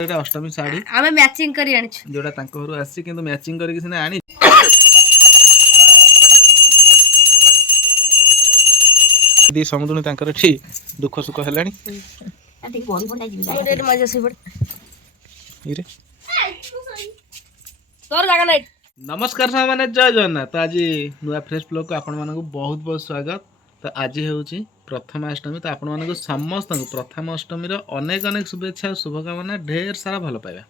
एटा अष्टमी साड़ी आमे मैचिंग करी आनी छु जोटा तांको घरु आसी किंतु मैचिंग करी किसी ने आनी दी समुद्र तांकर ठी दुख सुख हेलानी आटी कोन पडा जिबी मोडेर मजा से पड इरे तोर जागा नै नमस्कार सब माने जय जगन्नाथ। आज नुआ फ्रेश ब्लॉग को आपण मानक बहुत बहुत स्वागत। तो आज होउची प्रथमाष्टमी। तो आपण मानक समस्त प्रथमाष्टमी रो अनेक अनेक शुभेच्छा और शुभकामना ढेर सारा भल पाइबा।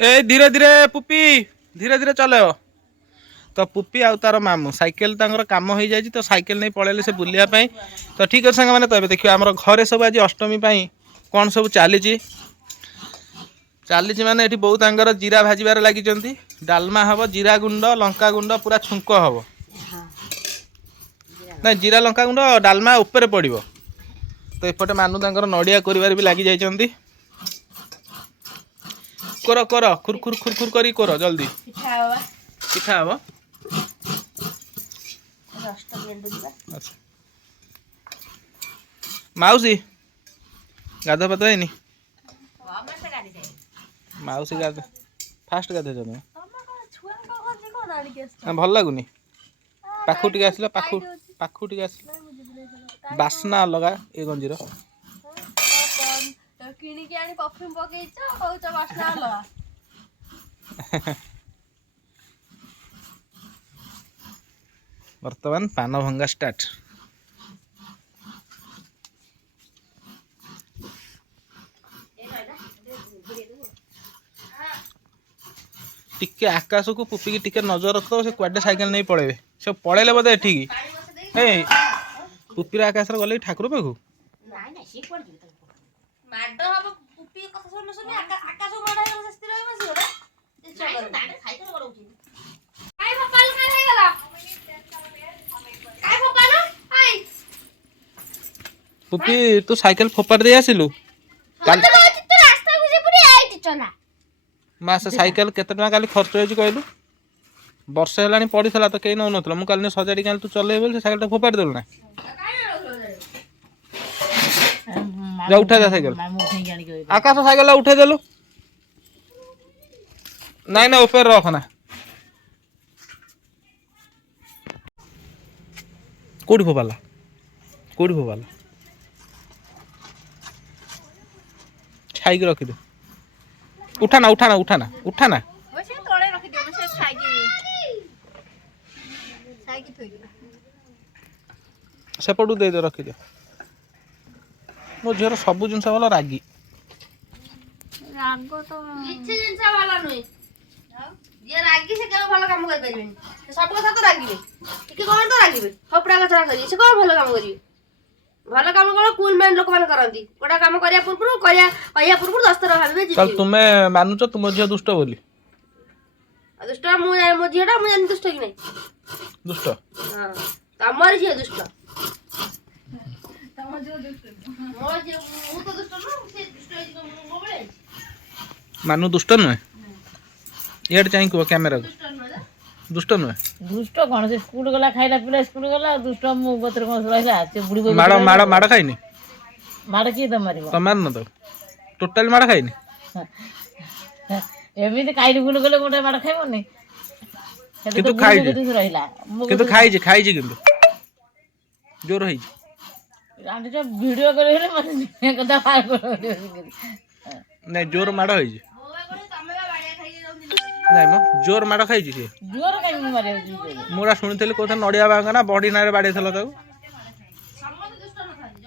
ए धीरे धीरे पुपी धीरे धीरे चलो। तो पुपी आउ तार मामू साइकेल तांगर काम हो जाई तो साइकेल नहीं पळेले से बुलिया पई। तो ठीक है संग माने तो देखियो हमर घरे सब आज अष्टमी पई कोन सब चालीची चालीची माने एठी बहुत आंगर जीरा भाजीबार लागि जंती डालमा हबो जीरा गुंड लंका गुंड पूरा छुंक हबो ना जीरा लंका गुंड डालमा ऊपर पड़िबो। तो एपटे मानु तांगर नडिया करिवार भी लागि जाई जंती करो करो खुर खुर खुर खुर करी करो जल्दी पिठा हबो अच्छा माउसी गाधो पतो हैनी माउसी गाधो फास्ट गाधो जने भल लागुनी पाखु टिके आसलो पाखु टिके आसलो बासना अलगा ए गंजीर किणी के आनी परफ्यूम पकेइछ कहउछ बासना अलगा वर्तमान पान भंगा स्टार्ट टिके आकाश को पुपी की टिके नजर रख से क्वाडे साइकिल नहीं पड़ेबे से पळेले बदे एठी की ए पुपी रा आकाश रे गले ठाकुर पाखु नाही नाही सी पड़ जिवे माडो हबो पुपी कथा सुन सुन आकाश माडो हे स्थिर होई बसी ओरे दाडे साइकिल बडौची काय पप्पा काय हे गला काय पप्पा नो हाय पुपी तू साइकिल फोपार दे आसिलु काल तो रास्ता गुजे पुरी आइति चला मास साइकिल केते टका काली खर्च होई कहलु वर्ष हेलानी पड़ीथला तो केई न नथला मु काली सजाडी काल तू चले बोल साइकिल ता फोपार देलु ना जा उठा जा साइकिल आकाश साइकिल उठे देलु नहीं ना ऊपर रख ना कोडी फोपाला छाई के रखी दे उठाना ओसे तळे रखि दे ओसे साइकिल थोइ दे सेपटू दे दे रखी दे मो झर सब जिनस वाला रागी रागो तो इच्छे जिनस वाला नय जे रागी से केव भलो काम कर परिबेनी सब कथा तो रागीबे ठीक कोन तो रागीबे हपड़ा गचरा करी से कोन भलो काम करिवे भलो काम कोन कूल मैन लोक मान करंती कोडा काम करिया पूर्व करिया पूर्व दस्तर भाबे जी चल तुमे मानुच तुम झिया दुष्ट बोली दुष्ट मो झियाटा मु जानि दुष्ट कि नै दुष्ट हां तमर झिया दुष्ट तमर झिया दुष्ट मो झिया मु तो दुष्ट न से दुष्ट है मो बळे मानु दुष्ट न एड चाहि को कैमरा दुष्ट न दुष्ट कोन से स्कूल गला खाइला पिला स्कूल गला दुष्ट मु बतर कोन रहला से बुढ़ी बो माड़ खाइनी माड़ की त मारिबो तो मार न तो टोटल माड़ खाइनी एमिति काइल गुल गले मोटे माड़ खाइबो नै किंतु खाइ रहला किंतु खाइ किंतु जोर होई आंटी जो वीडियो करे रे मते कदा पार कर नहीं जोर माड़ होई नहीं म जोर माड़ खाइ छी जोर काई मारे मोरा सुनिथले कोथा नडिया बांगा ना बॉडी नारे बाडे थला ताऊ समझ दुष्ट न खाली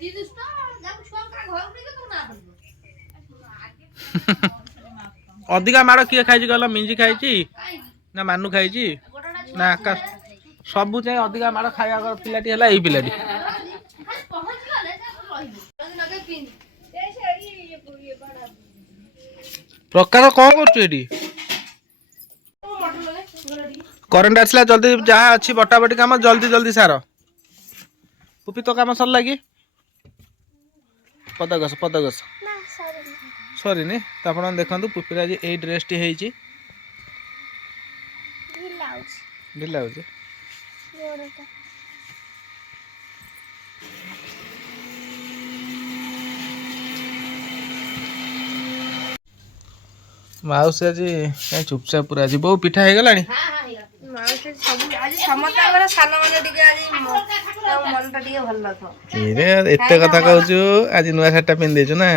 ती दुष्ट जाक छुआ का घर उड़ी के तू ना पड़बो अधिका माड़ किए खाइ छी गला मिंजी खाइ छी ना मानु खाइ छी ना आकाश सबु चाहे अधिका माड़ खाया कर पिलाटी हला एई पिलाटी पहुंच गले जा रहिबे नगे पिन ए से ये बड़ा प्रकार कौन करछु एडी करंट आसला जल्दी जहाँ अच्छी बटा बटी काम जल्दी जल्दी सार पुपी तो काम सर लगी पदगस सॉरी नहीं तो आप देखो पुपीर आज यही ड्रेस टी है ढिला हो ମାଉସୀ ଆଜି କାଇଁ ଚୁପଚାପ ପୁରା ଆଜି ବୋଉ ପିଠା ହେଇଗଲାଣି ମାଉସୀ ସବୁ ଆଜି ସମସ୍ତଙ୍କର ସାନ ମାନେ ଟିକେ ଆଜି ମନଟା ଟିକେ ଭଲ ନଥିବ। ଏରେ ଏତେ କଥା କହୁଛୁ ଆଜି ନୂଆ ଶାଢୀଟା ପିନ୍ଧି ଦେଇଛୁ ନା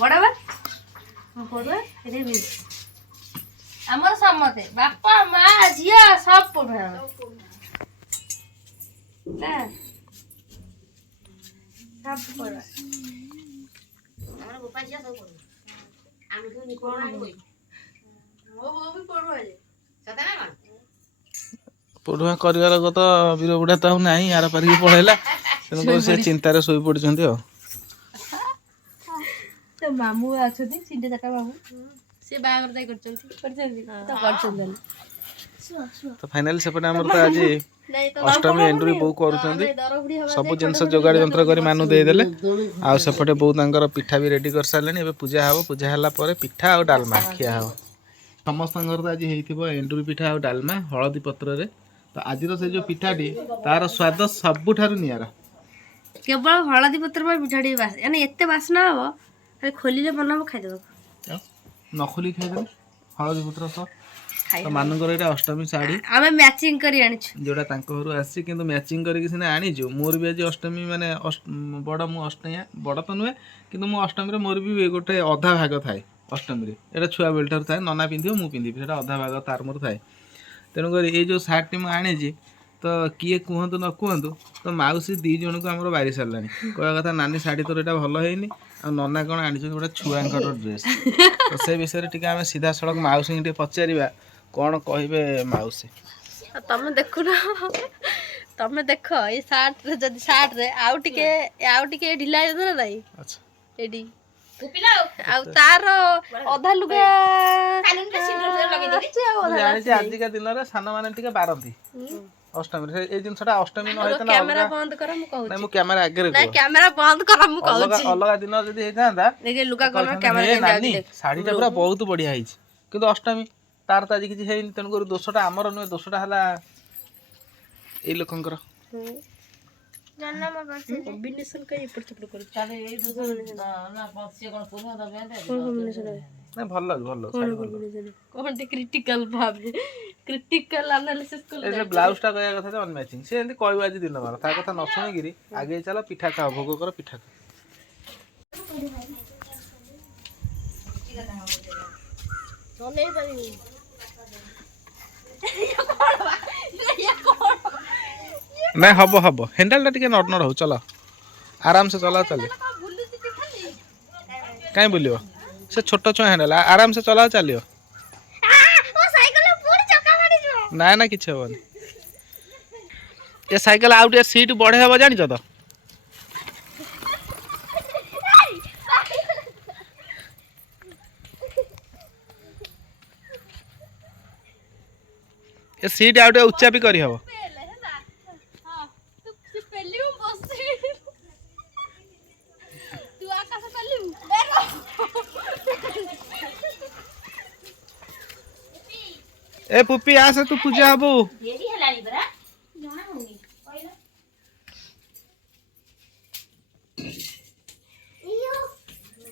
ବଡ ବା ପଢୁଆ ଏଠି ବି ଆମର ସମସ୍ତେ ବାପା ମା ଝିଅ ସବୁ ପଢୁଆ ନା ସବୁ ପଢୁଆ ଆମର ଗୋପା ଝିଅ ସବୁ ପଢୁଆ ଆମେ ସବୁ ନିକୋଣ ଆଣିବୁ ମୋ ବୋଉ ବି ପଢୁଆ ଯେ ସତ ନା କଣ ପଢୁଆ କରିବା ଲୋକ ତ ବୀର ବୁଢା ତ ଆଉ ନାହିଁ ଆର ପାରିକି ପଳେଇଲା ତେଣୁକରି ସେ ଚିନ୍ତାରେ ଶୋଇ ପଡିଛନ୍ତି ଆଉ ତ ମାମୁଁ ଅଛନ୍ତି ସିଣ୍ଡେ ଚାକା ମାମୁଁ ସେ ବାହାଘର ଯାଇ କରିଛନ୍ତି ତ କରିଛନ୍ତି ତ ଫାଇନାଲି ସେପଟେ ଆମର ତ ଆଜି ଅଷ୍ଟମୀ ଏଣ୍ଡୁରି ବୋଉ କରୁଛନ୍ତି ସବୁ ଜିନିଷ ଯୋଗାଡ଼ ଯନ୍ତ୍ର କରି ମାନୁ ଦେଇଦେଲେ ଆଉ ସେପଟେ ବୋଉ ତାଙ୍କର ପିଠା ବି ରେଡି କରିସାରିଲେଣି ଏବେ ପୂଜା ହବ ପୂଜା ହେଲା ପରେ ପିଠା ଆଉ ଡାଲମା ଖିଆ ହବ ସମସ୍ତଙ୍କର ତ ଆଜି ହେଇଥିବ ଏଣ୍ଡୁରି ପିଠା ଆଉ ଡାଲମା ହଳଦୀ ପତ୍ରରେ ତ ଆଜିର ସେ ଯୋଉ ପିଠାଟି ତାର ସ୍ୱାଦ ସବୁଠାରୁ ନିଆରା କେବଳ ହଳଦୀ ପତ୍ର ପାଇଁ ପିଠା ଟିକେ ବାସ ମାନେ ଏତେ ବାସ୍ନା ହବ ଖାଲି ଖୋଲିଲେ ବନାବ ଖାଇଦେବ ନ ଖୋଲି ଖାଇଦେଲେ ହଳଦୀ ପତ୍ର ସହ ତ ମାନଙ୍କର ଏଇଟା ଅଷ୍ଟମୀ ଶାଢ଼ୀ ଆମେ ମ୍ୟାଚିଂ କରି ଆଣିଛୁ ଯୋଉଟା ତାଙ୍କ ଘରୁ ଆସିଛି କିନ୍ତୁ ମ୍ୟାଚିଂ କରିକି ସିନା ଆଣିଛୁ ମୋର ବି ଆଜି ଅଷ୍ଟମୀ ମାନେ ବଡ଼ ମୁଁ ଅଷ୍ଟମୀ ବଡ଼ ତ ନୁହେଁ କିନ୍ତୁ ମୁଁ ଅଷ୍ଟମୀରେ ମୋର ବି ଗୋଟେ ଅଧା ଭାଗ ଥାଏ ଅଷ୍ଟମୀରେ ଏଇଟା ଛୁଆ ବେଳଠାରୁ ଥାଏ ନନା ପିନ୍ଧିବ ମୁଁ ପିନ୍ଧିବି ସେଇଟା ଅଧା ଭାଗ ତାର ମୋର ଥାଏ ତେଣୁକରି ଏଇ ଯେଉଁ ସାର୍ଟଟି ମୁଁ ଆଣିଛି ତ କିଏ କୁହନ୍ତୁ ନ କୁହନ୍ତୁ ତ ମାଉସୀ ଦୁଇ ଜଣଙ୍କୁ ଆମର ବାରି ସାରିଲାଣି କହିବା କଥା ନାନୀ ଶାଢ଼ୀ ତୋର ଏଇଟା ଭଲ ହେଇନି ଆଉ ନନା କ'ଣ ଆଣିଛନ୍ତି ଗୋଟେ ଛୁଆଙ୍କର ଡ୍ରେସ୍ ତ ସେ ବିଷୟରେ ଟିକେ ଆମେ ସିଧାସଳଖ ମାଉସୀଙ୍କୁ ଟିକେ ପଚାରିବା କ'ଣ କହିବେ ମାଉସୀ ତମେ ଦେଖୁନ ତମେ ଦେଖ ଏଇ ସାର୍ଟରେ ଯଦି ସାର୍ଟରେ ଆଉ ଟିକେ ଢିଲା ହେଇଯାଉଥିଲା ନା ନାଇଁ ଆଚ୍ଛା ଏଠି ଆଉ ତାର ଅଧା ଲୁଗା ଜାଣିଛି ଆଜିକା ଦିନରେ ସାନମାନେ ଟିକେ ବାରନ୍ତି ଅଷ୍ଟମୀରେ ଏଇ ଜିନିଷଟା ଅଷ୍ଟମୀ ନ ହେଇଥାନ୍ତା କ୍ୟାମେରା ବନ୍ଦ କର ମୁଁ କହୁଛି ନାଇଁ ମୁଁ କ୍ୟାମେରା ଆଗରେ ନାଇଁ କ୍ୟାମେରା ବନ୍ଦ କର ମୁଁ ଅଲଗା କହୁଛି ଅଲଗା ଦିନ ଯଦି ହେଇଥାନ୍ତା ଦେଖେ ଲୁଗା କଲର କହିଥାନ୍ତେ, କ୍ୟାମେରା ହେ କେମିତି ନାନୀ ଆଉଛି ଶାଢ଼ୀଟା ପୁରା ବହୁତ ବଢିଆ ହେଇଛି କିନ୍ତୁ ଅଷ୍ଟମୀ ତାର ତ ଆଜି କିଛି ହେଇନି ତେଣୁକରି ଦୋଷଟା ଆମର ନୁହେଁ ଦୋଷଟା ହେଲା ଏଇ ଲୋକଙ୍କର କମ୍ବିନେସନ କାଇଁ ଏପଟ ସେପଟ କରୁଛୁ ତାହେଲେ ଏଇ ଦୋଷ ନା ସିଏ କ'ଣ ପୁରୁଣା ତା ପ୍ୟାଣ୍ଟ ନାଇଁ ଭଲ ଲାଗୁଛି ଭଲ ଲାଗୁଛି କଣ ଟିକେ କ୍ରିଟିକାଲ ଭାବେ କ୍ରିଟିକାଲ ଆନାଲିସିସ୍ ଏ କଲେ ଯେ ବ୍ଲାଉଜଟା କହିବା କଥା ଯେ ଅନମ୍ୟାଚିଂ ସେ ଏମିତି କହିବ ଆଜି ଦିନ ମାନ ତା କଥା ନ ଶୁଣିକିରି ଆଗେଇ ଚାଲ ପିଠା ଖାଅ ଭୋଗ କର ପିଠା ଖାଅ ଚଲେଇ ପାରିବି ନାଇଁ ହବ ହବ ହ୍ୟାଣ୍ଡେଲଟା ଟିକେ ନଡ଼ ନଡ଼ ହଉ ଚଲ ଆରାମସେ ଚଲାଅ ଚାଲିବ କାଇଁ ବୁଲିବ ସେ ଛୋଟ ଛୁଆ ହ୍ୟାଣ୍ଡେଲ ଆରାମସେ ଚଲାଅ ଚାଲିବ ନା ନା କିଛି ହବନି ଏ ସାଇକେଲ ଆଉ ଟିକେ ସିଟ୍ ବଢେଇ ହବ ଜାଣିଛ ତ ଏ ସିଟ୍ ଆଉ ଟିକେ ଉଚ୍ଚା ବି କରିହବ ଏ ପୁପି ଆସେ ତୁ ପୂଜା ହବୁ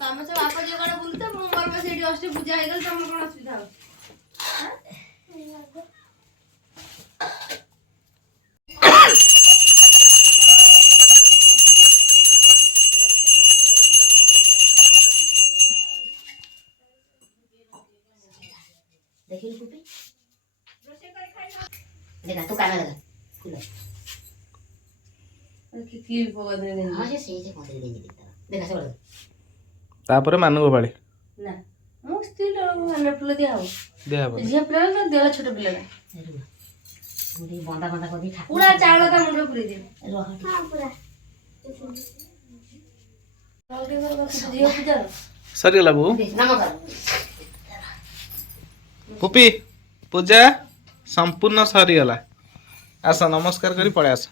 ତମେ ସବୁ ବାପା ଝିଅ କଣ ବୁଲୁଛ ମୁଁ ମୋର ସେଇଠି ଅଷ୍ଟ ପୂଜା ହେଇଗଲେ ତମର କଣ ଅସୁବିଧା ହବ ଦେଖିଲୁ କୁପି ଦେଖା ତୁ କାନ ଦେଖା ତାପରେ ମାନଙ୍କୁ ପାଳି ନା ମୁଁ ସ୍ତ୍ରୀ ଲୋକ ଫୁଲ ଦିଆ ହବ ଝିଅ ପିଲା ଦେହ ଛୋଟ ପିଲା ପୁରା ଚାଉଳ ତା ମୁଣ୍ଡ ପୁରେଇ ଦେବି ଝିଅ ପୂଜା ସରିଗଲା ବୋଉ ପୁପି ପୂଜା ସମ୍ପୂର୍ଣ୍ଣ ସରିଗଲା ଆସ ନମସ୍କାର କରି ପଳେଇ ଆସ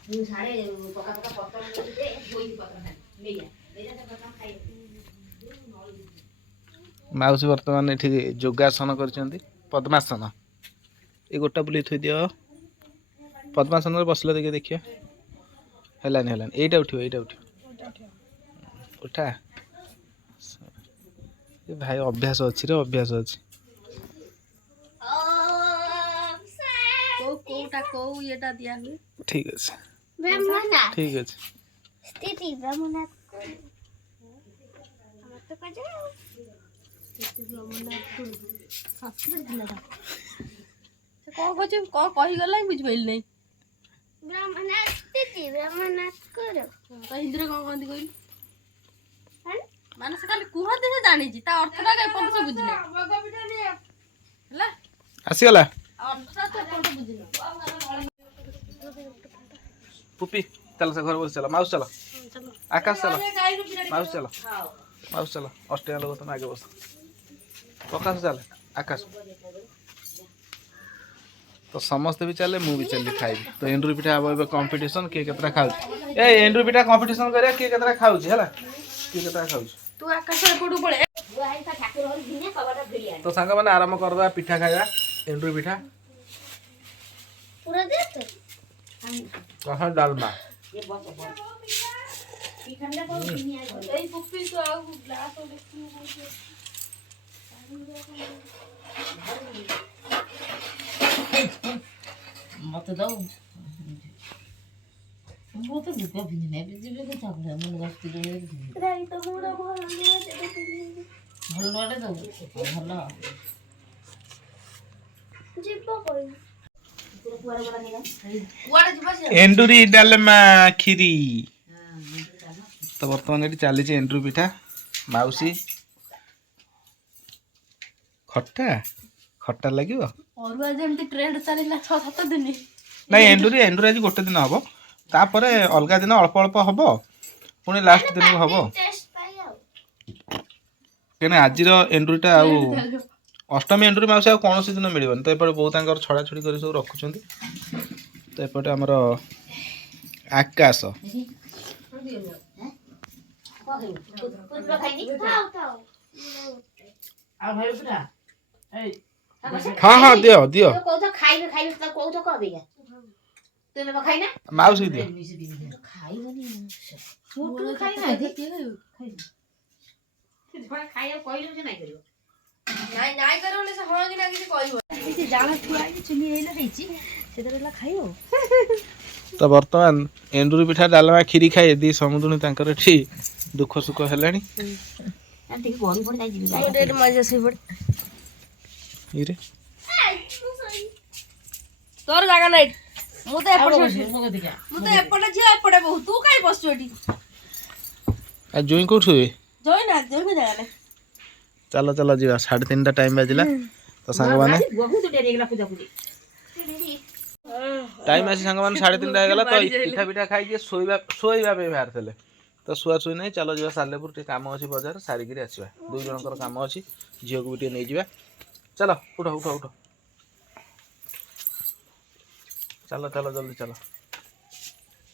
ମାଉସୀ ବର୍ତ୍ତମାନ ଏଠି ଯୋଗାସନ କରିଛନ୍ତି ପଦ୍ମାସନ ଏ ଗୋଟା ବୁଲେଇ ଥୋଇ ଦିଅ ପଦ୍ମାସନରେ ବସିଲେ ଦେଖି ଦେଖିବା ହେଲାନି ଏଇଟା ଉଠିବ ଉଠା ଏ ଭାଇ ଅଭ୍ୟାସ ଅଛି ରେ ଅଭ୍ୟାସ ଅଛି। କୋଉଟା କୋଉ ଇଏଟା ଦିଆ ହୁଏ? ଠିକ ଅଛି ଠିକ ଅଛି। ସେ କଣ କହୁଛି କଣ କହିଗଲା ବୁଝିପାରିଲି ନାହିଁ। ତ ହିନ୍ଦୀରେ କଣ କହନ୍ତି କହିଲୁ? ମାନେ ସେ ଖାଲି କୁହନ୍ତି ସେ ଜାଣିଛି ତା ଅର୍ଥଟା ଏପର୍ଯ୍ୟନ୍ତ ସେ ବୁଝିନି ହେଲା। ଆସିଗଲା ଅର୍ଥଟା ତୁ ଏପର୍ଯ୍ୟନ୍ତ ବୁଝିନି। ପୁପି ଚାଲ ସେ ଘରେ ବସି ଚାଲ ମାଉସ ଚାଲ ଆକାଶ ଚାଲ ମାଉସ ଚାଲ ମାଉସ ଚାଲ ଅଷ୍ଟ୍ରେଲିଆ ଲୋକ ତମେ ଆଗେ ବସ ପ୍ରକାଶ ଚାଲେ ଆକାଶ ତ ସମସ୍ତେ ବି ଚାଲେ ମୁଁ ବି ଚାଲି ଖାଇବି। ତ ଏଣ୍ଡୁରି ପିଠା ହବ ଏବେ କମ୍ପିଟିସନ କିଏ କେତେଟା ଖାଉଛି। ଏ ଏଣ୍ଡୁରି ପିଠା କମ୍ପିଟିସନ କରିବା କିଏ କେତେଟା ଖାଉଛି ହେଲା କିଏ କେତେଟା ଖାଉଛି। ତୁ ଆକାଶ ଏପଟୁ ପଳେ। ତ ସାଙ୍ଗମାନେ ଆରମ୍ଭ କରିଦେବା ପିଠା ଖାଇବା ଏଣ୍ଡୁରି ପିଠା କହ ଡାଲମା। ଏଇ ପୁପି ତୁ ଆଉ ଗ୍ଲାସ ମତେ ଦଉ ମୁଁ ତ ଲୁଗା ପିନ୍ଧି ନାହିଁ ଯିବି କି ଚାପଡ଼ା ମୁଁ ଲୁଗା ସ୍ଥିର ଭଲ ନୁଆଟେ ଦବୁ ଭଲ ଏଣ୍ଡୁରି ଡାଲମା କ୍ଷୀରି। ତ ବର୍ତ୍ତମାନ ଏଠି ଚାଲିଛି ଏଣ୍ଡୁରି ପିଠା ମାଉସୀ ଖଟା ଖଟା ଲାଗିବ ଅରୁଆ ଯେମିତି ଟ୍ରେଣ୍ଡ ଚାଲିଲା 6-7 ଦିନ। ନାଇଁ ଏଣ୍ଡୁରି ଆଜି ଗୋଟେ ଦିନ ହବ ତାପରେ ଅଲଗା ଦିନ ଅଳ୍ପ ଅଳ୍ପ ହବ ପୁଣି ଲାଷ୍ଟ ଦିନକୁ ହବ କାହିଁକିନା ଆଜିର ଏଣ୍ଡୁରିଟା ଆଉ ଅଷ୍ଟମୀ ଏଣ୍ଡୁରି ମାଉସୀ ଆଉ କୌଣସି ଦିନ ମିଳିବନି। ତ ଏପଟେ ବୋଉ ତାଙ୍କର ଛଡ଼ା ଛଡ଼ି କରି ସବୁ ରଖୁଛନ୍ତି। ତ ଏପଟେ ଆମର ଆକାଶ ଆଉ ଭାଇ ପୁରା ଏଇ ହଁ ହଁ ଦିଅ ଦିଅ ମାଉସୀ ଦିଅ ତ ବର୍ତ୍ତମାନ ଏଣ୍ଡୁରି ପିଠା ଡାଲମା କ୍ଷୀରି ଖାଇ ଦି ସମୁଦୁଣୀ ତାଙ୍କର ଏଠି ଦୁଃଖ ସୁଖ ହେଲାଣି। ଇରେ ତୋର ଜାଗା ନାହିଁ ମୁଁ ତ ଏପଟେ ଝିଅ ଏପଟେ ବହୁ ତୁ କାଇଁ ବସଛୁ ଏଠି? ଆଉ ଜୁଇଁ କୋଉଠି ହୁଏ? ଜୟ ନା ଜୟ ଜାଗା ନାହିଁ। ଚାଲ ଚାଲ ଯିବା 3:30 ଟାଇମ ବାଜିଲା। ତ ସାଙ୍ଗମାନେ ଟାଇମ ଆସି ସାଙ୍ଗମାନେ 3:30 ହେଇଗଲା। ତ ପିଠା ପିଠା ଖାଇକି ଶୋଇବା ପାଇଁ ବାହାରିଥିଲେ। ତ ଶୁଆ ଶୁଇ ନାହିଁ ଚାଲ ଯିବା ସାଲେପୁର ଟିକେ କାମ ଅଛି ବଜାର ସାରିକିରି ଆସିବା। 2 ଜଣଙ୍କର କାମ ଅଛି ଝିଅକୁ ବି ଟିକେ ନେଇଯିବା। ଚାଲ ଉଠ ଉଠ ଉଠ ଚାଲ ଚାଲ ଜଲ୍ଦି ଚାଲ।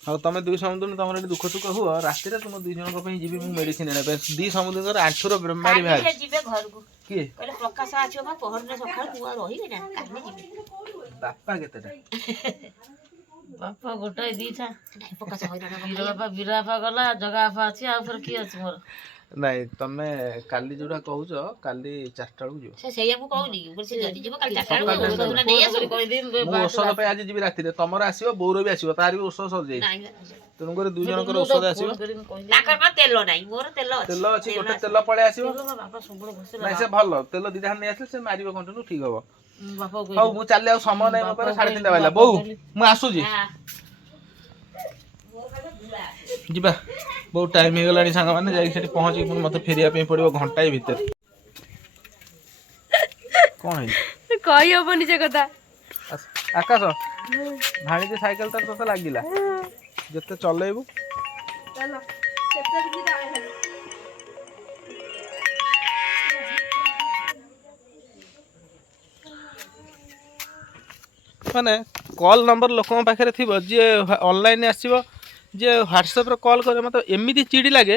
ହଉ ତମେ 2 ସମୁଦ୍ର ତମର ଏଠି ଦୁଃଖ ସୁଖ ହୁଅ ରାତିରେ ତୁମ 2 ଜଣଙ୍କ ପାଇଁ ଯିବି ମୁଁ ମେଡିସିନ ଆଣିବା ପାଇଁ। 2 ସମୁଦ୍ରଙ୍କର ଆଣ୍ଠୁର ବେମାରୀ ବାହାରି ଯିବେ ଘରକୁ କିଏ କହିଲେ ପ୍ରକାଶ ଆସିବ ବା ପହରଦିନ ସକାଳୁ ମୁଁ ଆଉ ରହିବି ନା କାଲି ଯିବି। ବାପା କେତେଟା ବାପା ଗୋଟାଏ ଦିଟା ବୀର ବାପା ଗଲା ଜଗା ବାପା ଅଛି ଆଉ ଫେର କିଏ ଅଛି ମୋର। ନାଇଁ ତମେ କାଲି ଯୋଉଟା କହୁଛ କାଲି 4ଟା ବେଳକୁ ଯିବ। ସେ ସେଇଆ ମୁଁ କହୁନି ଯଦି ଯିବ କାଲି ମୁଁ ଔଷଧ ପାଇଁ ଆଜି ଯିବି ରାତିରେ ତମର ଆସିବ ବୋଉର ବି ଆସିବ ତାର ବି ଔଷଧ ସରିଯାଇଛି। ତେଣୁକରି 2 ଜଣଙ୍କର ଔଷଧ ଆସିବ। ତେଲ ନାହିଁ ମୋର ତେଲ ତେଲ ଅଛି ଗୋଟେ ତେଲ ପଳେଇ ଆସିବ। ନାଇଁ ସେ ଭଲ ତେଲ 2ଟା ନେଇ ଆସିଲେ ସେ ମାରିବ କଣ୍ଟିନ୍ୟୁ ଠିକ ହବ। ହଉ ମୁଁ ଚାଲି ଆଉ ସମୟ ନାହିଁ ମୋ ପାଖରେ 3:30 ବାଜିଲା। ବୋଉ ମୁଁ ଆସୁଛି ଯିବା ବହୁତ ଟାଇମ ହେଇଗଲାଣି ସାଙ୍ଗମାନେ ଯାଇକି ସେଠି ପହଞ୍ଚିକି ପୁଣି ମତେ ଫେରିବା ପାଇଁ ପଡିବ ଘଣ୍ଟାଏ ଭିତରେ। କଣ ହେଇଛି କହି ହବନି ସେ କଥା। ଆକାଶ ଭାଣିଜି ସାଇକେଲ ତାର ତତେ ଲାଗିଲା ଯେତେ ଚଲେଇବୁ ମାନେ କଲ୍ ନମ୍ବର ଲୋକଙ୍କ ପାଖରେ ଥିବ ଯିଏ ଅନଲାଇନ୍ ଆସିବ ଯିଏ ହ୍ୱାଟ୍ସଆପ୍ରେ କଲ୍ କରିବ ମୋତେ ଏମିତି ଚିଡ଼ି ଲାଗେ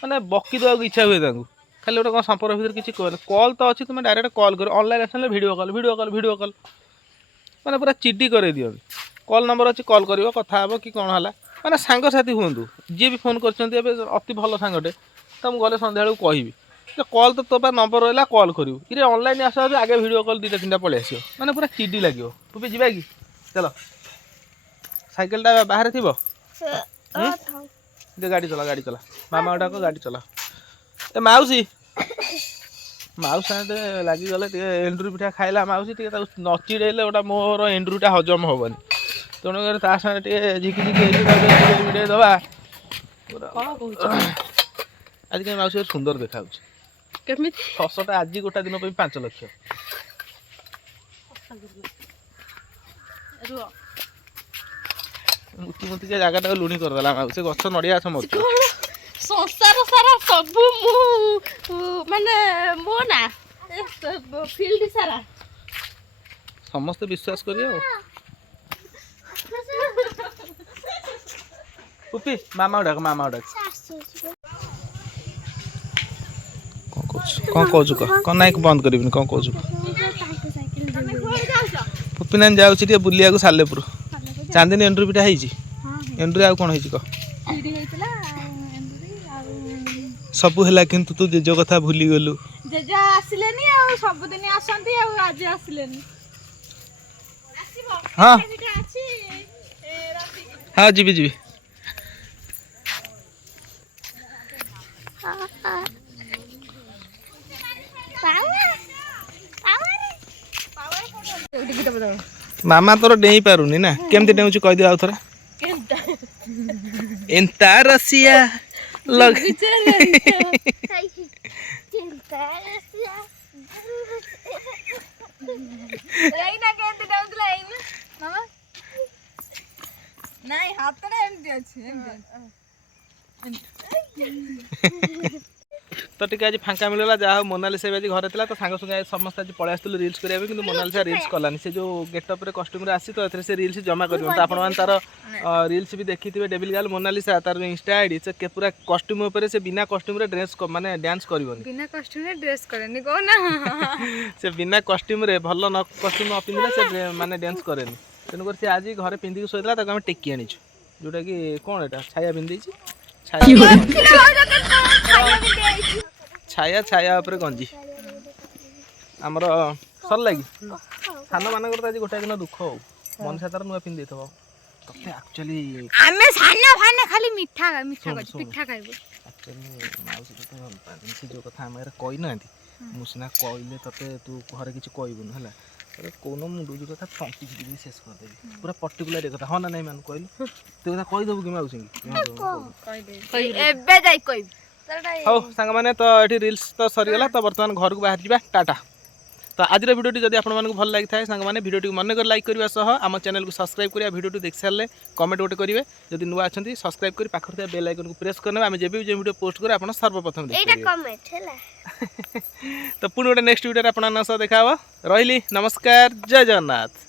ମାନେ ବକି ଦେବାକୁ ଇଚ୍ଛା ହୁଏ ତାଙ୍କୁ। ଖାଲି ଗୋଟେ କ'ଣ ସମ୍ପର୍କ ଭିତରେ କିଛି କୁହନି କଲ୍ ତ ଅଛି ତୁମେ ଡାଇରେକ୍ଟ କଲ୍ କର ଅନଲାଇନ୍ ଆସିଲେ ଭିଡ଼ିଓ କଲ୍ ମାନେ ପୁରା ଚିଡ଼ି କରେଇ ଦିଅନ୍ତି। କଲ୍ ନମ୍ବର ଅଛି କଲ୍ କରିବ କଥା ହେବ କି କ'ଣ ହେଲା ମାନେ ସାଙ୍ଗସାଥି ହୁଅନ୍ତୁ ଯିଏ ବି ଫୋନ୍ କରିଛନ୍ତି ଏବେ ଅତି ଭଲ ସାଙ୍ଗଟେ ତ ମୁଁ ଗଲେ ସନ୍ଧ୍ୟାବେଳକୁ କହିବି कल तो तो नंबर रहा कल करू इरे ऑनलाइन आस आगे वीडियो कॉल 2-3टा पलि आस मैंने पूरा चिडी लगे पुपी जी कि चलो साइकेलटा बाहर थी गाड़ी चला मामा डाक गाड़ी चला ए माउसी माउस लगिगले एंडुरी पिठा खाइला माउसी नचिड़े गोटा मोर एंडुरीटा हजम हेनी तेणुकर ता सागे झिकी झिकी दवा आज कहीं माउसी सुंदर देखा छशटा आज गोटा दिन 5 लाख मुति मुति जगह लुणी करदेला माउसी गछ नड़िया गछ मर संसार सारा सब माने मो ना फील्ड सारा समस्त विश्वास करियो पुपी मामा डाक कौन कहूँ कौन नाइक बंद कर कौन कहूँ पुपी नानी जाऊँगी बुलिया सालेपुर चांदिनी एंडुरी पिठा एंडुरी आउ कौन कह सबू है किंतु तू जेज कथा भूली गलु जेज आसिलेनी आ सबदिन आसंती आ आज आसिलेनी हाँ हाँ जी मामा तोर डेई पारुनी ना केमती डेउची कह दियो आउ थरा एंता रसिया लग ନାଇଁ ହାତଟା ଏମିତି ଅଛି तो टी आज फांका मिलला जहाँ मोनालिसा आज घर था तो सांग संगे समस्त आज पलि आसलु रिल्स करने कि मोनालिसा रिल्स कलानी से जो गेटअप कस्ट्यूम आसी तो से रिल्स जमा कर आपण तार रिल्स भी देखी थे डेविल गर्ल मोनालिसा तार इंस्टा आईडी से पूरा कस्ट्यूम उपरे से बिना कस्ट्यूम ड्रेस माने डांस करबनी बिना कस्ट्यूम रे ड्रेस करनी को ना से बिना कस्ट्यूम रे भल न कस्ट्यूम न पिंधले से माने डांस करेनी तेणुकर से आज घरे पिंधिक शोला ताको आम टेकी आनी जोटा कि कौन एटा छाया पिंधि छाया छाया उपरे गंजी आमर सर लगी सान मानक आज गोटे दिन दुख हो मनीषा तार नुआ पिंधि तते एक्चुअली आमे साना फाना खाली मिठा मिठा पिठा खाइबो एक्चुअली माउसी तते भल पानी से जो कथा हम कहि नांती मु सिना कहले तते तू घरे किछ कहबुन हला अरे कोनो मुंडू जो कथा पंपी दी शेष कर देबी पूरा पर्टिकुलर ए कथा हां ना नहीं मान कहलु तू कथा कहि दबु कि माउसी कहि दे एबे जाई कहि हो सांग माने तो एठी रील्स तो सरी गला तो वर्तमान घर को बाहर जीवा टाटा तो आज भिडियो जब आप भल लगी था सांग मैंने भिडियो मन कर लाइक करने सह आम चैनल को सब्सक्राइब करिया भिडियो देख सारे कमेंट गोटे करेंगे जब नुआ अच्छा सब्सक्राइब कर पाखर बेल आइकन को प्रेस करने आम जब भी जो भिडियो पोस्ट करें आप सर्वप्रथम तो पुणी गोटे नेक्स्ट भिडियो आप देखा रही नमस्कार जय जगन्नाथ।